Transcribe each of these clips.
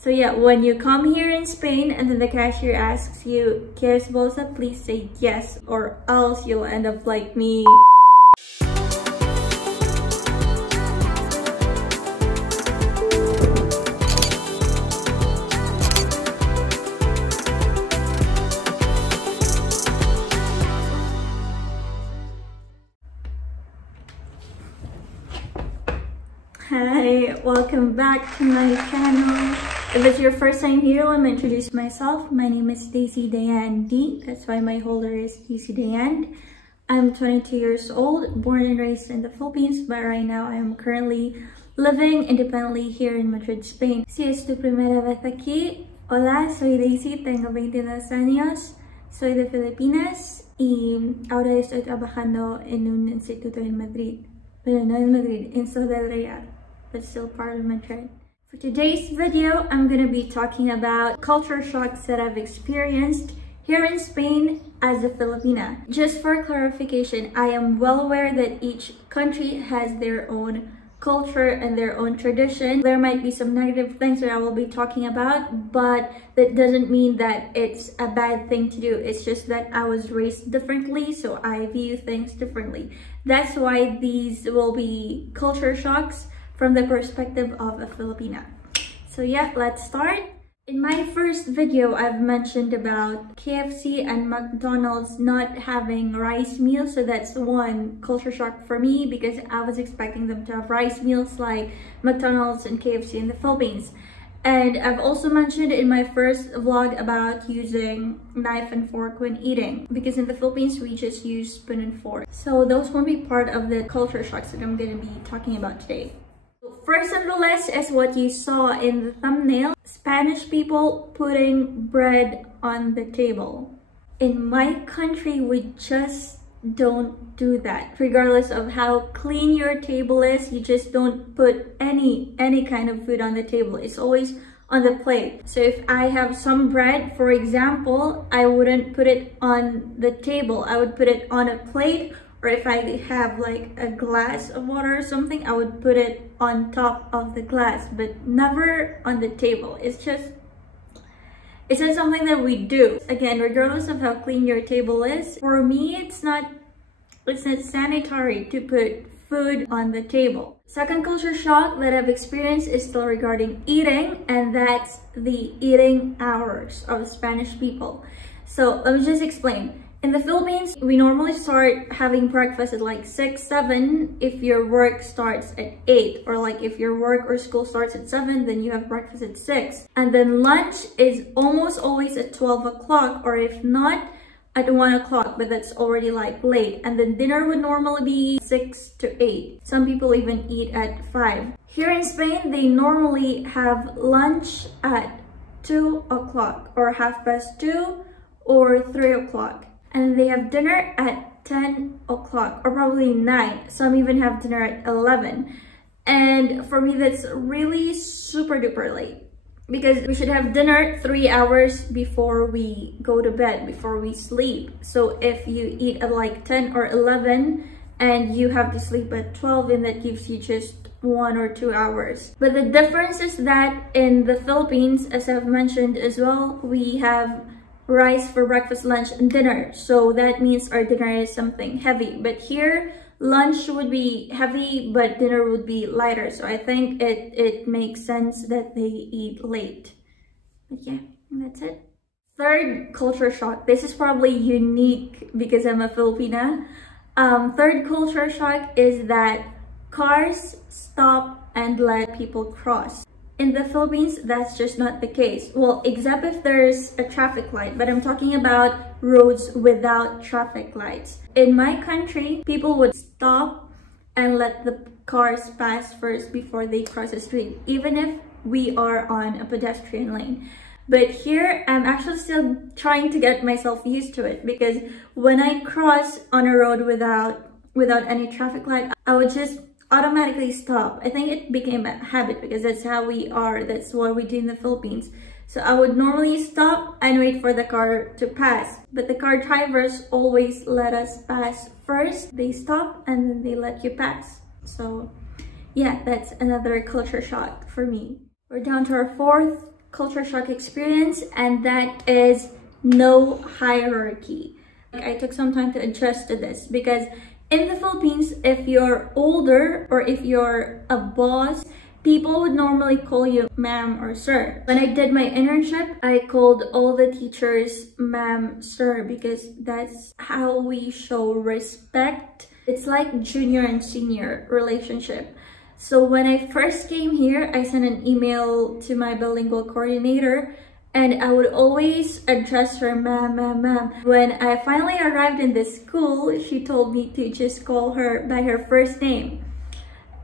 So yeah, when you come here in Spain and then the cashier asks you, ¿Quieres bolsa? Please say yes, or else you'll end up like me. Hi, welcome back to my channel. If it's your first time here, let me introduce myself. My name is daisydianned. That's why my holder is daisydianned. I'm 22 years old, born and raised in the Philippines, but right now I am currently living independently here in Madrid, Spain. Si es tu primera vez aquí, hola, soy Daisy, tengo 22 años, soy de Filipinas y ahora estoy trabajando en un instituto en Madrid. Pero no en Madrid, en Ciudad Real, but still part of Madrid. For today's video, I'm going to be talking about culture shocks that I've experienced here in Spain as a Filipina. Just for clarification, I am well aware that each country has their own culture and their own tradition. There might be some negative things that I will be talking about, but that doesn't mean that it's a bad thing to do. It's just that I was raised differently, so I view things differently. That's why these will be culture shocks from the perspective of a Filipina. So yeah, let's start. In my first video, I've mentioned about KFC and McDonald's not having rice meals. So that's one culture shock for me because I was expecting them to have rice meals like McDonald's and KFC in the Philippines. And I've also mentioned in my first vlog about using knife and fork when eating, because in the Philippines we just use spoon and fork. So those won't be part of the culture shocks that I'm going to be talking about today. First on the list is what you saw in the thumbnail: Spanish people putting bread on the table. In my country, we just don't do that. Regardless of how clean your table is, you just don't put any kind of food on the table. It's always on the plate. So if I have some bread, for example, I wouldn't put it on the table. I would put it on a plate, or if I have like a glass of water or something, I would put it on top of the glass, but never on the table. It's not something that we do. Again, regardless of how clean your table is, for me, it's not sanitary to put food on the table. Second culture shock that I've experienced is still regarding eating, and that's the eating hours of Spanish people. So let me just explain. In the Philippines, we normally start having breakfast at like 6, 7 if your work starts at 8, or like if your work or school starts at 7, then you have breakfast at 6. And then lunch is almost always at 12 o'clock, or if not, at 1 o'clock, but that's already like late. And then dinner would normally be 6 to 8. Some people even eat at 5. Here in Spain, they normally have lunch at 2 o'clock, or 2:30, or 3 o'clock. And they have dinner at 10 o'clock, or probably 9. Some even have dinner at 11. And for me, that's really super duper late, because we should have dinner 3 hours before we go to bed, before we sleep. So if you eat at like 10 or 11 and you have to sleep at 12, then that gives you just 1 or 2 hours. But the difference is that in the Philippines, as I've mentioned as well, we have rice for breakfast, lunch, and dinner. So that means our dinner is something heavy. But here, lunch would be heavy, but dinner would be lighter. So I think it makes sense that they eat late. But yeah, that's it. Third culture shock. This is probably unique because I'm a Filipina. Third culture shock is that cars stop and let people cross. In the Philippines, that's just not the case. Well, except if there's a traffic light, but I'm talking about roads without traffic lights. In my country, people would stop and let the cars pass first before they cross the street, even if we are on a pedestrian lane. But here, I'm actually still trying to get myself used to it, because when I cross on a road without any traffic light, I would just automatically stop. I think it became a habit because that's how we are. That's what we do in the Philippines. So I would normally stop and wait for the car to pass. But the car drivers always let us pass first. They stop and then they let you pass. So yeah, that's another culture shock for me. We're down to our fourth culture shock experience, and that is no hierarchy. I took some time to adjust to this because in the Philippines, if you're older or if you're a boss, people would normally call you ma'am or sir. When I did my internship, I called all the teachers ma'am, sir, because that's how we show respect. It's like junior and senior relationship. So when I first came here, I sent an email to my bilingual coordinator and I would always address her ma'am, ma'am, ma'am. When I finally arrived in this school, she told me to just call her by her first name.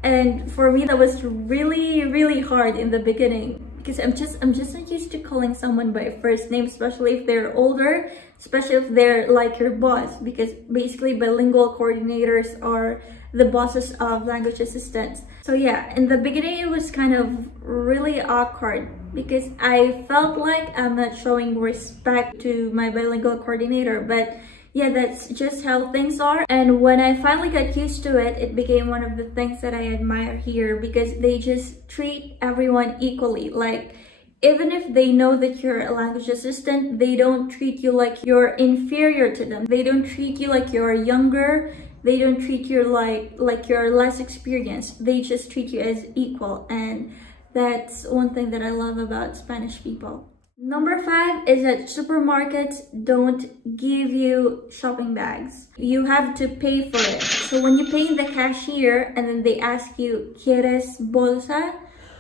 And for me, that was really hard in the beginning because I'm just not used to calling someone by first name, especially if they're older, especially if they're like your boss, because basically bilingual coordinators are the bosses of language assistants. So yeah, in the beginning, it was kind of really awkward because I felt like I'm not showing respect to my bilingual coordinator, but yeah, that's just how things are. And when I finally got used to it, it became one of the things that I admire here because they just treat everyone equally. Like, even if they know that you're a language assistant, they don't treat you like you're inferior to them. They don't treat you like you're younger. They don't treat you like you're less experienced. They just treat you as equal. And that's one thing that I love about Spanish people. Number 5 is that supermarkets don't give you shopping bags. You have to pay for it. So when you pay the cashier and then they ask you, ¿Quieres bolsa?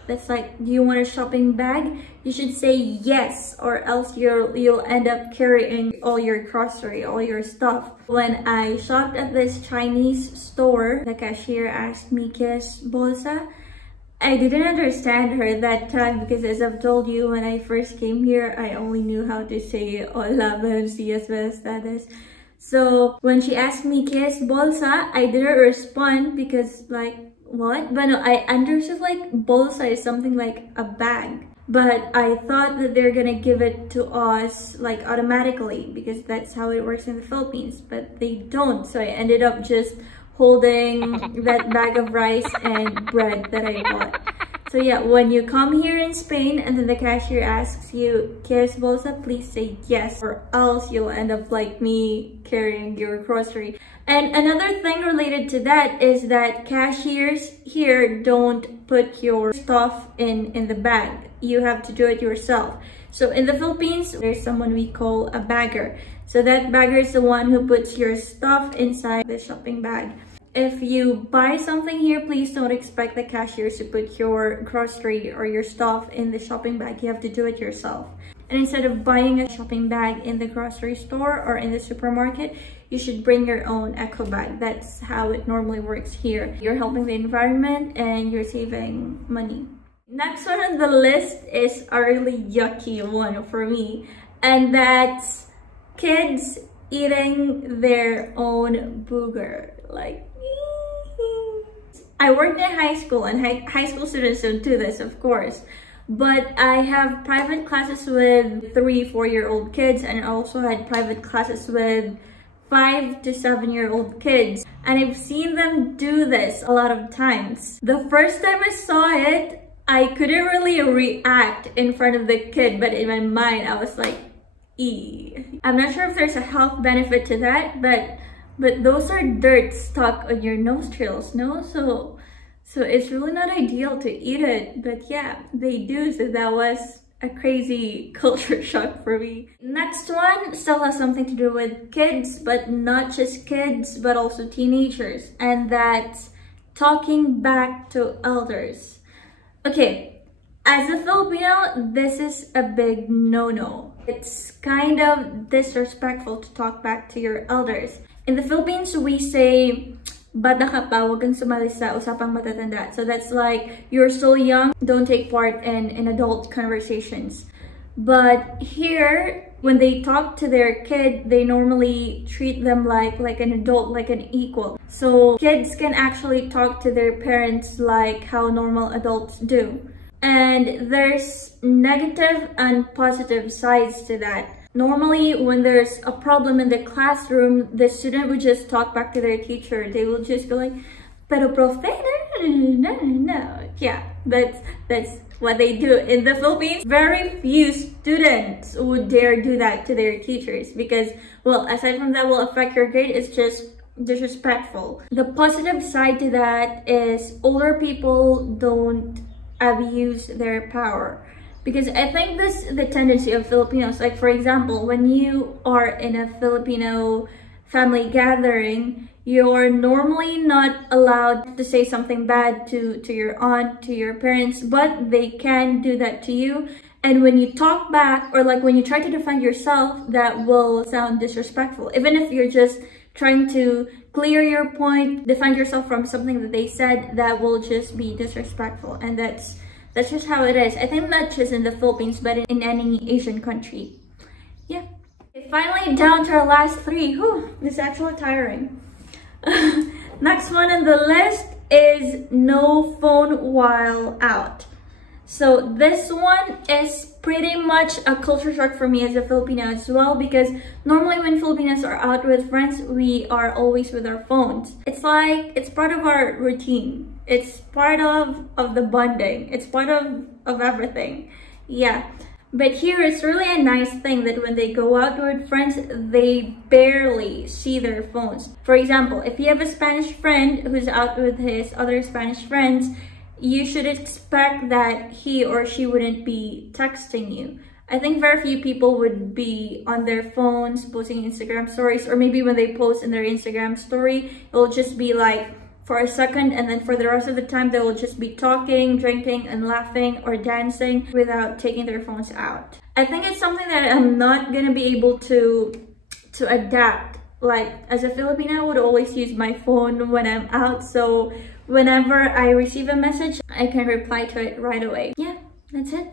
That's like, do you want a shopping bag? You should say yes, or else you'll end up carrying all your grocery, all your stuff. When I shopped at this Chinese store, the cashier asked me, ¿Quieres bolsa? I didn't understand her that time because, as I've told you, when I first came here, I only knew how to say hola, buenos dias, buenas tardes. So when she asked me, ¿Qué es bolsa? I didn't respond because, like, what? But no, I understood like bolsa is something like a bag. But I thought that they're gonna give it to us like automatically because that's how it works in the Philippines. But they don't. So I ended up just holding that bag of rice and bread that I bought. So yeah, when you come here in Spain and then the cashier asks you, ¿Quieres bolsa? Please say yes, or else you'll end up like me carrying your grocery. And another thing related to that is that cashiers here don't put your stuff in the bag. You have to do it yourself. So in the Philippines, there's someone we call a bagger. So that bagger is the one who puts your stuff inside the shopping bag. If you buy something here, please don't expect the cashiers to put your grocery or your stuff in the shopping bag. You have to do it yourself. And instead of buying a shopping bag in the grocery store or in the supermarket, you should bring your own eco bag. That's how it normally works here. You're helping the environment and you're saving money. Next one on the list is a really yucky one for me, and that's kids eating their own booger. Like, I worked in high school, and high school students don't do this, of course. But I have private classes with 3-4-year-old kids, and I also had private classes with 5 to 7-year-old kids. And I've seen them do this a lot of times. The first time I saw it, I couldn't really react in front of the kid, but in my mind, I was like, eee. I'm not sure if there's a health benefit to that, but those are dirt stuck on your nostrils, no? So it's really not ideal to eat it, but yeah, they do. So that was a crazy culture shock for me. Next one still has something to do with kids, but not just kids, but also teenagers, and that's talking back to elders. Okay, as a Filipino, this is a big no-no. It's kind of disrespectful to talk back to your elders. In the Philippines, we say, bata ka pa, wag kang sumali sa usapang matatanda. So that's like, you're still young, don't take part in adult conversations. But here, when they talk to their kid, they normally treat them like an adult, like an equal. So kids can actually talk to their parents like how normal adults do. And there's negative and positive sides to that. Normally, when there's a problem in the classroom, the student would just talk back to their teacher. They will just go like, pero profe, no. Yeah, that's what they do. In the Philippines, very few students would dare do that to their teachers because, well, aside from that will affect your grade, it's just disrespectful. The positive side to that is older people don't abuse their power. Because I think this is the tendency of Filipinos. Like, for example, when you are in a Filipino family gathering, you're normally not allowed to say something bad to your aunt, to your parents, but they can do that to you. And when you talk back, or like when you try to defend yourself, that will sound disrespectful. Even if you're just trying to clear your point, defend yourself from something that they said, that will just be disrespectful. And that's just how it is. I think not just in the Philippines, but in any Asian country. Yeah. Okay, finally, down to our last three. Whew, this is actually tiring. Next one on the list is no phone while out. So this one is pretty much a culture shock for me as a Filipino as well, because normally when Filipinos are out with friends, we are always with our phones. It's like, it's part of our routine. It's part of the bonding. It's part of everything. Yeah. But here it's really a nice thing that when they go out with friends, they barely see their phones. For example, if you have a Spanish friend who's out with his other Spanish friends, you should expect that he or she wouldn't be texting you. I think very few people would be on their phones posting Instagram stories, or maybe when they post in their Instagram story, it'll just be like for a second, and then for the rest of the time they will just be talking, drinking, and laughing or dancing without taking their phones out. I think it's something that I'm not gonna be able to adapt. Like, as a Filipino, I would always use my phone when I'm out, so whenever I receive a message, I can reply to it right away. Yeah, that's it.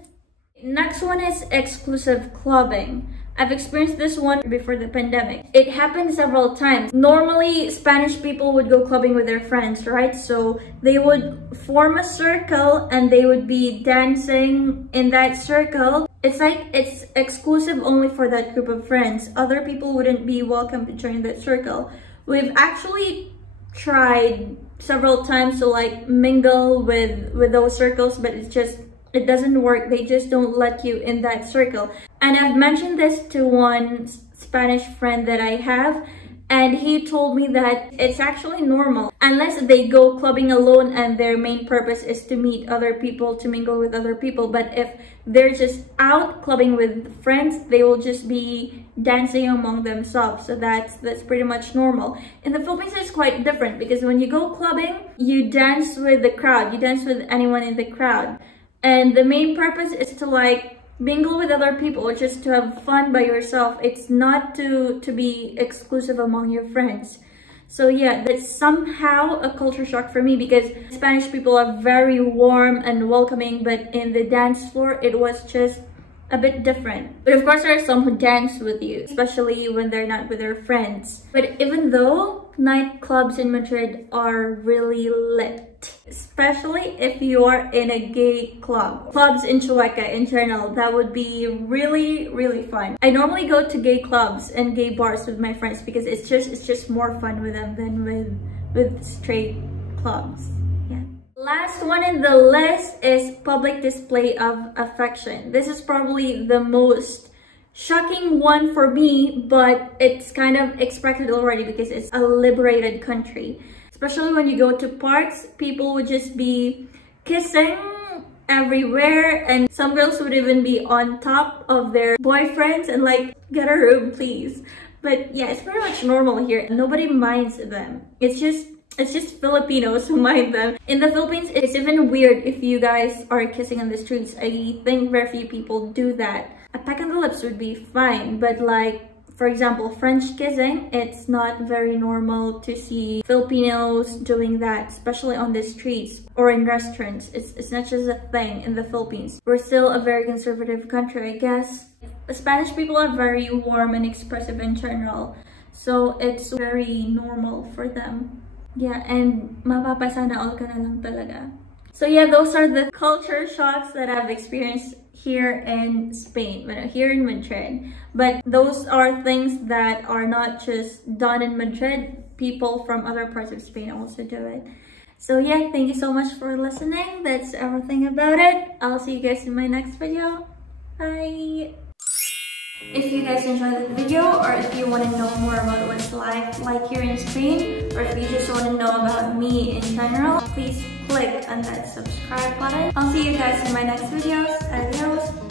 Next one is exclusive clubbing. I've experienced this one before the pandemic. It happened several times. Normally, Spanish people would go clubbing with their friends, right? So they would form a circle and they would be dancing in that circle. It's like it's exclusive only for that group of friends. Other people wouldn't be welcome to join that circle. We've actually tried several times to like mingle with those circles, but it doesn't work. They just don't let you in that circle. And I've mentioned this to one Spanish friend that I have, and he told me that it's actually normal unless they go clubbing alone and their main purpose is to meet other people, to mingle with other people. But if they're just out clubbing with friends, they will just be dancing among themselves. So that's pretty much normal. In the Philippines, it's quite different because when you go clubbing, you dance with the crowd. You dance with anyone in the crowd. And the main purpose is to like mingle with other people or just to have fun by yourself. It's not to be exclusive among your friends. So yeah, that's somehow a culture shock for me because Spanish people are very warm and welcoming, but in the dance floor, it was just a bit different. But of course, there are some who dance with you, especially when they're not with their friends. But even though nightclubs in Madrid are really lit, especially if you are in a gay club. Clubs in Chueca in general, that would be really, really fun. I normally go to gay clubs and gay bars with my friends because it's just more fun with them than with straight clubs. Yeah. Last one in the list is public display of affection. This is probably the most shocking one for me, but it's kind of expected already because it's a liberated country. Especially when you go to parks, people would just be kissing everywhere, and some girls would even be on top of their boyfriends and like, get a room please. But yeah, it's pretty much normal here. Nobody minds them. It's just Filipinos who mind them. In the Philippines, it's even weird if you guys are kissing on the streets. I think very few people do that. A peck on the lips would be fine, but like, for example, French kissing, it's not very normal to see Filipinos doing that, especially on the streets or in restaurants. It's not just a thing in the Philippines. We're still a very conservative country, I guess. Spanish people are very warm and expressive in general, so it's very normal for them. Yeah, and mapapasana all ka na lang talaga. So yeah, those are the culture shocks that I've experienced here in Spain, here in Madrid. But those are things that are not just done in Madrid. People from other parts of Spain also do it. So yeah, thank you so much for listening. That's everything about it. I'll see you guys in my next video. Bye! If you guys enjoyed the video, or if you want to know more about what's life like here in Spain, or if you just want to know about me in general, please click on that subscribe button. I'll see you guys in my next videos. Adios!